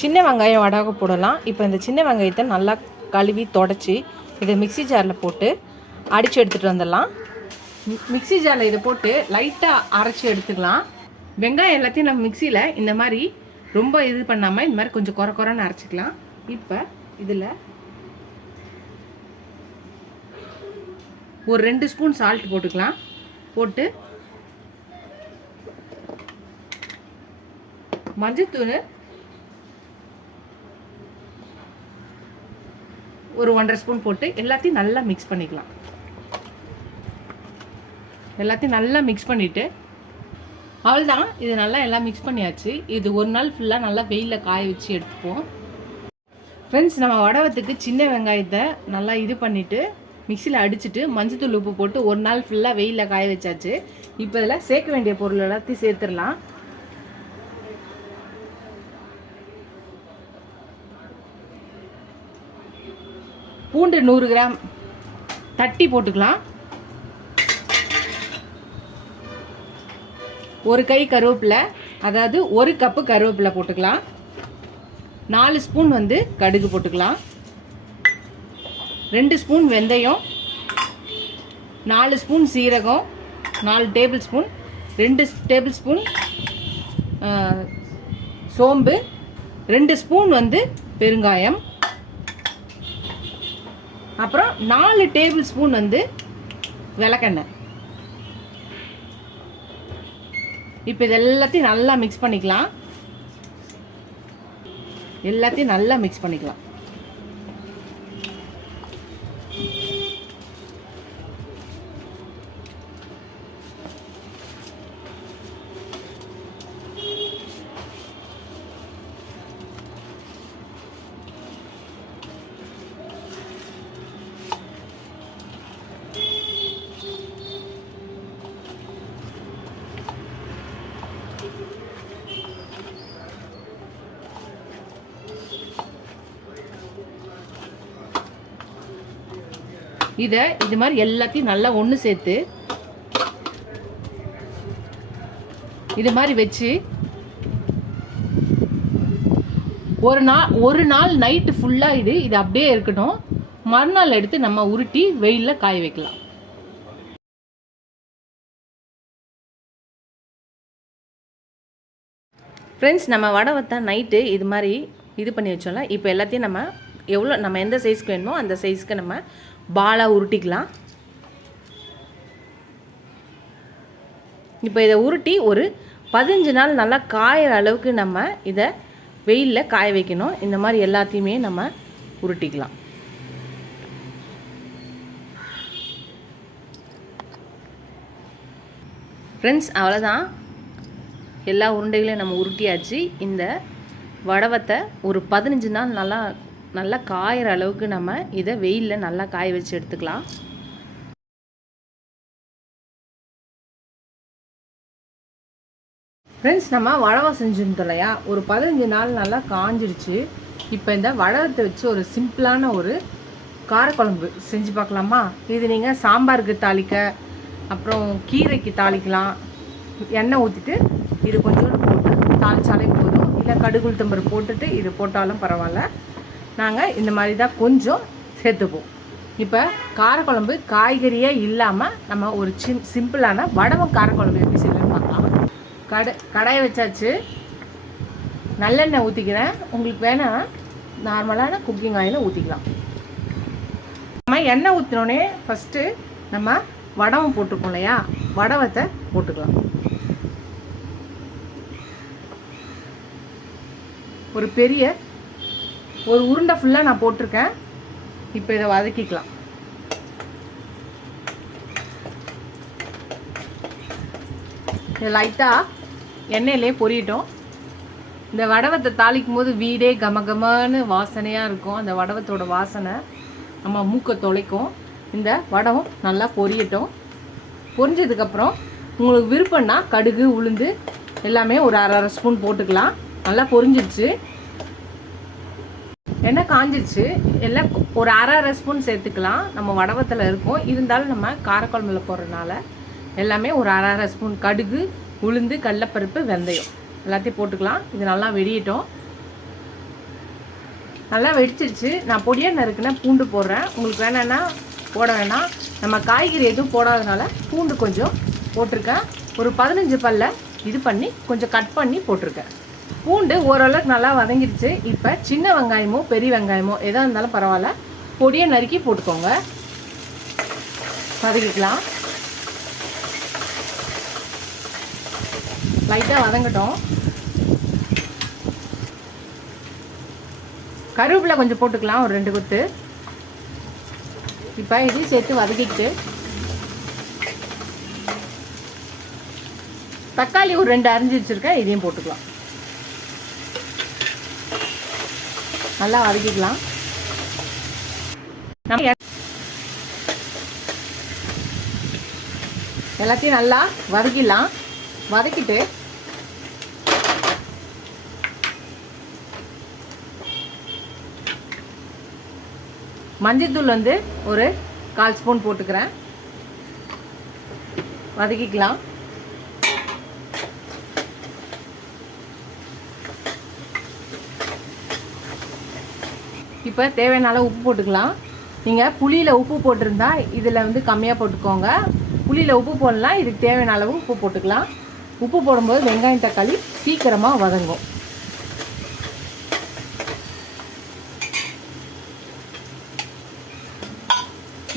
சின்ன வெங்காயம் வடகை போடலாம். இப்போ இந்த சின்ன வெங்காயத்தை நல்லா கழுவி தொடச்சி இதை மிக்சி ஜாரில் போட்டு அடித்து எடுத்துகிட்டு வந்துடலாம். மிக்சி ஜாரில் இதை போட்டு லைட்டாக அரைச்சி எடுத்துக்கலாம். வெங்காயம் எல்லாத்தையும் நம்ம மிக்சியில் இந்த மாதிரி ரொம்ப இது பண்ணாமல் இந்த மாதிரி கொஞ்சம் குறைன்னு அரைச்சிக்கலாம். இப்போ இதில் ஒரு 2 ஸ்பூன் சால்ட் போட்டுக்கலாம். போட்டு மஞ்சத்தூள் ஒரு 1.5 ஸ்பூன் போட்டு எல்லாத்தையும் நல்லா மிக்ஸ் பண்ணிக்கலாம். எல்லாத்தையும் நல்லா மிக்ஸ் பண்ணிவிட்டு அவ்வளோதான். இது நல்லா எல்லாம் மிக்ஸ் பண்ணியாச்சு. இது ஒரு நாள் ஃபுல்லாக நல்லா வெயிலில் காய வச்சு எடுத்துப்போம். ஃப்ரெண்ட்ஸ், நம்ம வடவத்துக்கு சின்ன வெங்காயத்தை நல்லா இது பண்ணிவிட்டு மிக்சியில் அடிச்சுட்டு மஞ்சத்தூள் உப்பு போட்டு ஒரு நாள் ஃபுல்லாக வெயிலில் காய வச்சாச்சு. இப்போ இதில் சேர்க்க வேண்டிய பொருள் எல்லாத்தையும் சேர்த்துடலாம். பூண்டு 100 கிராம் தட்டி போட்டுக்கலாம். ஒரு கை கருவேப்பிலை, அதாவது 1 கப்பு கருவேப்பிலை போட்டுக்கலாம். 4 ஸ்பூன் கடுகு போட்டுக்கலாம். 2 ஸ்பூன் வெந்தயம், 4 ஸ்பூன் சீரகம், 4 டேபிள் ஸ்பூன், 2 டேபிள் ஸ்பூன் சோம்பு, 2 ஸ்பூன் பெருங்காயம், அப்புறம் 4 டேபிள் ஸ்பூன் விளக்கெண்ணெய். இப்போ இது எல்லாத்தையும் நல்லா மிக்ஸ் பண்ணிக்கலாம். எல்லாத்தையும் நல்லா மிக்ஸ் பண்ணிக்கலாம். இது மாதிரி எல்லாத்தையும் நல்லா ஒன்று சேர்த்து இது மாதிரி வச்சு ஒரு நாள் நைட்டு ஃபுல்லாக இது அப்படியே இருக்கட்டும். மறுநாள் எடுத்து நம்ம உருட்டி வெயிலில் காய வைக்கலாம். ஃப்ரெண்ட்ஸ், நம்ம வடவத்தை நைட்டு இது மாதிரி இது பண்ணி வச்சோம்ல. இப்போ எல்லாத்தையும் நம்ம எந்த சைஸ்க்கு வேணுமோ அந்த சைஸ்க்கு நம்ம பாலாக உருட்டிக்கலாம். இப்போ இதை உருட்டி ஒரு 15 நாள் நல்லா காயிற அளவுக்கு நம்ம இதை வெயிலில் காய வைக்கணும். இந்த மாதிரி எல்லாத்தையுமே நம்ம உருட்டிக்கலாம். ஃப்ரெண்ட்ஸ், அவ்வளோதான். எல்லா உருண்டைகளையும் நம்ம உருட்டியாச்சு. இந்த வடவத்தை ஒரு 15 நாள் நல்லா காயிற அளவுக்கு நம்ம இதை வெயிலில் நல்லா காய வச்சு எடுத்துக்கலாம். ஃப்ரெண்ட்ஸ், நம்ம வடவை செஞ்சுருந்தோம் இல்லையா, ஒரு 15 நாள் நல்லா காஞ்சிடுச்சு. இப்போ இந்த வடவத்தை வச்சு ஒரு சிம்பிளான ஒரு காரக்குழம்பு செஞ்சு பார்க்கலாமா? இது நீங்கள் சாம்பாருக்கு தாளிக்க, அப்புறம் கீரைக்கு தாளிக்கலாம். எண்ணெய் ஊற்றிட்டு இது கொஞ்சோண்டு போட்டு தாளிச்சாலே போதும். இல்லை கடுகு உளுத்தம்பருப்பு போட்டுட்டு இது போட்டாலும் பரவாயில்ல. நாங்கள் இந்த மாதிரி தான் கொஞ்சம் சேர்த்துப்போம். இப்போ காரக்குழம்பு காய்கறியே இல்லாமல் நம்ம ஒரு சிம்பிளான வடவம் காரக்குழம்பு எப்படி செய்யலாம்னு பார்க்கலாம். கடாயை வச்சாச்சு. நல்லெண்ணெய் ஊற்றிக்கிறேன். உங்களுக்கு வேணால் நார்மலான குக்கிங் ஆயிலை ஊற்றிக்கலாம். நம்ம எண்ணெய் ஊற்றினோடனே ஃபஸ்ட்டு நம்ம வடவம் போட்டிருக்கோம் இல்லையா, வடவத்தை போட்டுக்கலாம். ஒரு உருண்டை ஃபுல்லாக நான் போட்டிருக்கேன். இப்போ இதை வதக்கிக்கலாம். இதை லைட்டாக எண்ணெயிலே பொரியட்டும். இந்த வடவத்தை தாளிக்கும் போது வீடே கமகமான வாசனையாக இருக்கும். அந்த வடவத்தோட வாசனை நம்ம மூக்கை தொலைக்கும். இந்த வடவம் நல்லா பொரியட்டும். பொரிஞ்சதுக்கப்புறம் உங்களுக்கு விருப்பம்னா கடுகு உளுந்து எல்லாமே ஒரு அரை ஸ்பூன் போட்டுக்கலாம். நல்லா பொரிஞ்சிடுச்சு. எண்ணெய் காஞ்சிடுச்சு. எல்லாம் ஒரு அரை ஸ்பூன் சேர்த்துக்கலாம். நம்ம வடவத்தில் இருக்கும், இருந்தாலும் நம்ம காரக்குழம்புல போடுறதுனால எல்லாமே ஒரு அரை ஸ்பூன் கடுகு, உளுந்து, கடலைப்பருப்பு, வெந்தயம் எல்லாத்தையும் போட்டுக்கலாம். இது நல்லா வெடியட்டும். நல்லா வெடிச்சிருச்சு. நான் பொடியாக நறுக்குன பூண்டு போடுறேன். உங்களுக்கு வேணான்னா போட வேணாம். நம்ம காய்கறி எதுவும் போடாதனால பூண்டு கொஞ்சம் போட்டிருக்கேன். ஒரு 15 பல்ல இது பண்ணி கொஞ்சம் கட் பண்ணி போட்டிருக்கேன். பூண்டு ஓரளவுக்கு நல்லா வதங்கிடுச்சு. இப்போ சின்ன வெங்காயமோ பெரிய வெங்காயமோ எதாக இருந்தாலும் பரவாயில்ல, பொடியை நறுக்கி போட்டுக்கோங்க. வதக்கிக்கலாம். லைட்டாக வதங்கட்டும். கருவேப்பிலை கொஞ்சம் போட்டுக்கலாம், ஒரு 2 கொத்து. இப்போ இதையும் சேர்த்து வதக்கிட்டு தக்காளி ஒரு 2 அரிஞ்சு வச்சுருக்கேன், இதையும் போட்டுக்கலாம். நல்லா வதக்கிக்கலாம். நம்ம எல்லாத்தையும் நல்லா வதக்கிடலாம். வதக்கிட்டு மஞ்சள்தூள் வந்து ஒரு 1/4 ஸ்பூன் போட்டுக்கிறேன். வதக்கிக்கலாம். இப்போ தேவையான அளவு உப்பு போட்டுக்கலாம். நீங்கள் புளியில் உப்பு போட்டிருந்தா இதில் வந்து கம்மியாக போட்டுக்கோங்க. புளியில் உப்பு போடலாம், இதுக்கு தேவையான அளவு உப்பு போட்டுக்கலாம். உப்பு போடும்போது வெங்காயம் தக்காளி சீக்கிரமாக வதங்கும்.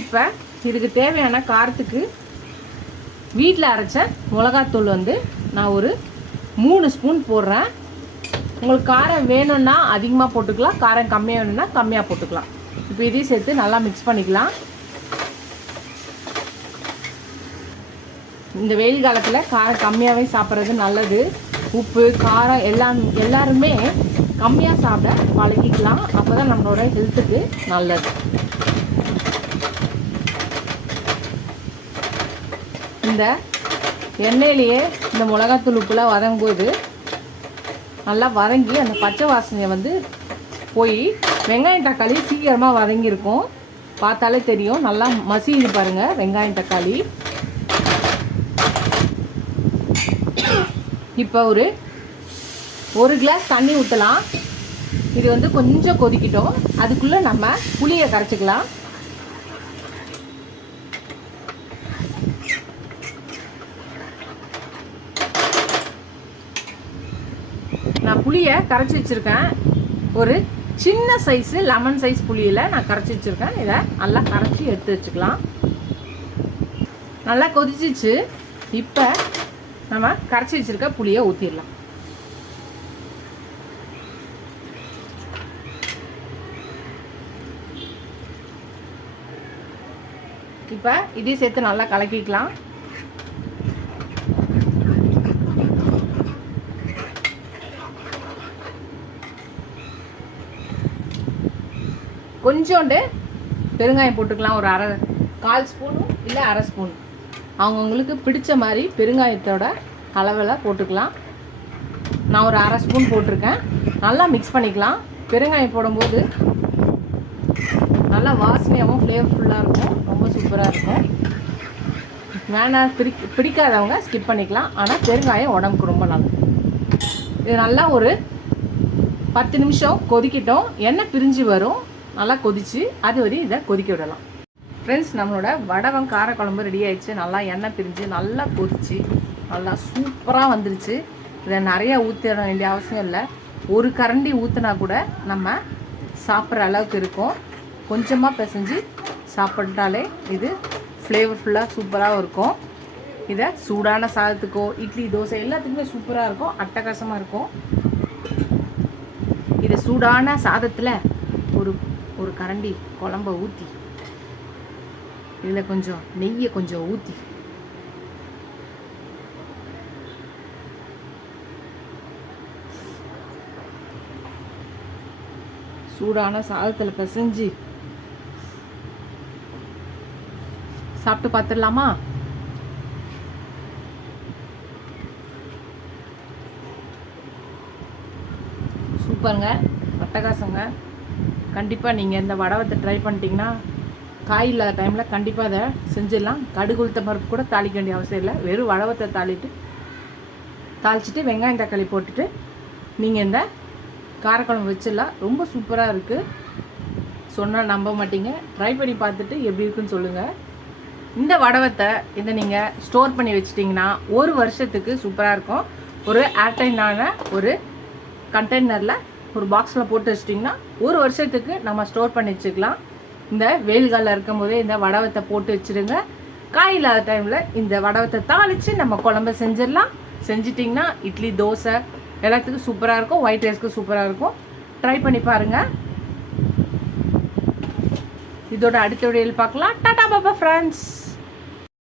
இப்போ இதுக்கு தேவையான காரத்துக்கு வீட்டில் அரைச்ச மிளகாத்தூள் வந்து நான் ஒரு 3 ஸ்பூன் போடுறேன். உங்களுக்கு காரம் வேணும்னா அதிகமாக போட்டுக்கலாம், காரம் கம்மியாக வேணும்னா கம்மியாக போட்டுக்கலாம். இப்போ இதையும் சேர்த்து நல்லா மிக்ஸ் பண்ணிக்கலாம். இந்த வெயில் காலத்தில் காரம் கம்மியாகவே சாப்பிட்றது நல்லது. உப்பு காரம் எல்லாருமே கம்மியாக சாப்பிட பழகிக்கலாம். அப்போ தான் நம்மளோட ஹெல்த்துக்கு நல்லது. இந்த எண்ணெயிலேயே இந்த மிளகாத்தூள் உப்புலாம் வதங்கும்போது நல்லா வதங்கி அந்த பச்சை வாசனையை வந்து போய் வெங்காயம் தக்காளி சீக்கிரமாக வதங்கியிருக்கும். பார்த்தாலே தெரியும், நல்லா மசியுது பாருங்கள் வெங்காயம் தக்காளி. இப்போ ஒரு கிளாஸ் தண்ணி ஊற்றலாம். இது வந்து கொஞ்சம் கொதிக்கிட்டோம். அதுக்குள்ளே நம்ம புளியை கரைச்சிக்கலாம். நான் புளியை கரைச்சி வச்சுருக்கேன். ஒரு சின்ன சைஸு லெமன் சைஸ் புளியில் நான் கரைச்சி வச்சுருக்கேன். இதை நல்லா கரைச்சி எடுத்து வச்சுக்கலாம். நல்லா கொதிச்சிச்சு. இப்போ நம்ம கரைச்சி வச்சுருக்க புளியை ஊற்றிடலாம். இப்போ இதையும் சேர்த்து நல்லா கலக்கிக்கலாம். கொஞ்சோண்டு பெருங்காயம் போட்டுக்கலாம். ஒரு 1/4 ஸ்பூனும் இல்லை 1/2 ஸ்பூன், அவங்கவுங்களுக்கு பிடிச்ச மாதிரி பெருங்காயத்தோட அளவில் போட்டுக்கலாம். நான் ஒரு 1/2 ஸ்பூன் போட்டிருக்கேன். நல்லா மிக்ஸ் பண்ணிக்கலாம். பெருங்காயம் போடும்போது நல்லா வாசனையாகவும் ஃப்ளேவர்ஃபுல்லாக இருக்கும். ரொம்ப சூப்பராக இருக்கும். வேணாம் பிடிக்காதவங்க ஸ்கிப் பண்ணிக்கலாம். ஆனால் பெருங்காயம் உடம்புக்கு ரொம்ப நல்லது. இது நல்லா ஒரு 10 நிமிஷம் கொதிக்கிட்டோம். எண்ணெய் பிரிஞ்சு வரும். நல்லா கொதிச்சு அது வரையும் இதை கொதிக்க விடலாம். ஃப்ரெண்ட்ஸ், நம்மளோட வடவம் காரக்குழம்பு ரெடி ஆயிடுச்சு. நல்லா எண்ணெய் பிரிஞ்சு நல்லா கொதிச்சு நல்லா சூப்பராக வந்துருச்சு. இதை நிறையா ஊற்றிட வேண்டிய அவசியம் இல்லை. ஒரு கரண்டி ஊற்றினா கூட நம்ம சாப்பிட்ற அளவுக்கு இருக்கும். கொஞ்சமாக பிசைஞ்சு சாப்பிட்டாலே இது ஃப்ளேவர்ஃபுல்லாக சூப்பராக இருக்கும். இதை சூடான சாதத்துக்கோ இட்லி தோசை எல்லாத்துக்குமே சூப்பராக இருக்கும். அட்டகாசமாக இருக்கும். இதை சூடான சாதத்தில் ஒரு கரண்டி குழம்ப ஊற்றி இதில் கொஞ்சம் நெய்யை கொஞ்சம் ஊற்றி சூடான சாதத்தில் பிசைஞ்சு சாப்பிட்டு பார்த்துடலாமா? சூப்பருங்க, அட்டகாசங்க. கண்டிப்பாக நீங்கள் இந்த வடவத்தை ட்ரை பண்ணிட்டீங்கன்னா காய் இல்லாத டைமில் கண்டிப்பாக அதை செஞ்சிடலாம். கடுகு உளுத்த பருப்பு கூட தாளிக்க வேண்டிய அவசியம் இல்லை. வெறும் வடவத்தை தாளிச்சிட்டு வெங்காயம் தக்காளி போட்டுட்டு நீங்கள் இந்த காரக்குழம்பு வச்சிடலாம். ரொம்ப சூப்பராக இருக்குது. சொன்னால் நம்ப மாட்டீங்க. ட்ரை பண்ணி பார்த்துட்டு எப்படி இருக்குன்னு சொல்லுங்கள். இந்த வடவத்தை இதை நீங்கள் ஸ்டோர் பண்ணி வச்சிட்டிங்கன்னா 1 வருஷத்துக்கு சூப்பராக இருக்கும். ஒரு ஏர்டைனான ஒரு கண்டெய்னரில் ஒரு பாக்ஸில் போட்டு வச்சிட்டிங்கன்னா 1 வருஷத்துக்கு நம்ம ஸ்டோர் பண்ணி வச்சுக்கலாம். இந்த வெயில் காலம் இருக்கும் போதே இந்த வடவத்தை போட்டு வச்சுருங்க. காய் இல்லாத டைமில் இந்த வடவத்தை தாளித்து நம்ம குழம்பு செஞ்சிடலாம். செஞ்சிட்டிங்கன்னா இட்லி, தோசை எல்லாத்துக்கும் சூப்பராக இருக்கும். ஒயிட் ரைஸ்க்கு சூப்பராக இருக்கும். ட்ரை பண்ணி பாருங்கள். இதோட அடுத்த வீடியோவில் பார்க்கலாம். டாடா பாபா ஃப்ரெண்ட்ஸ்.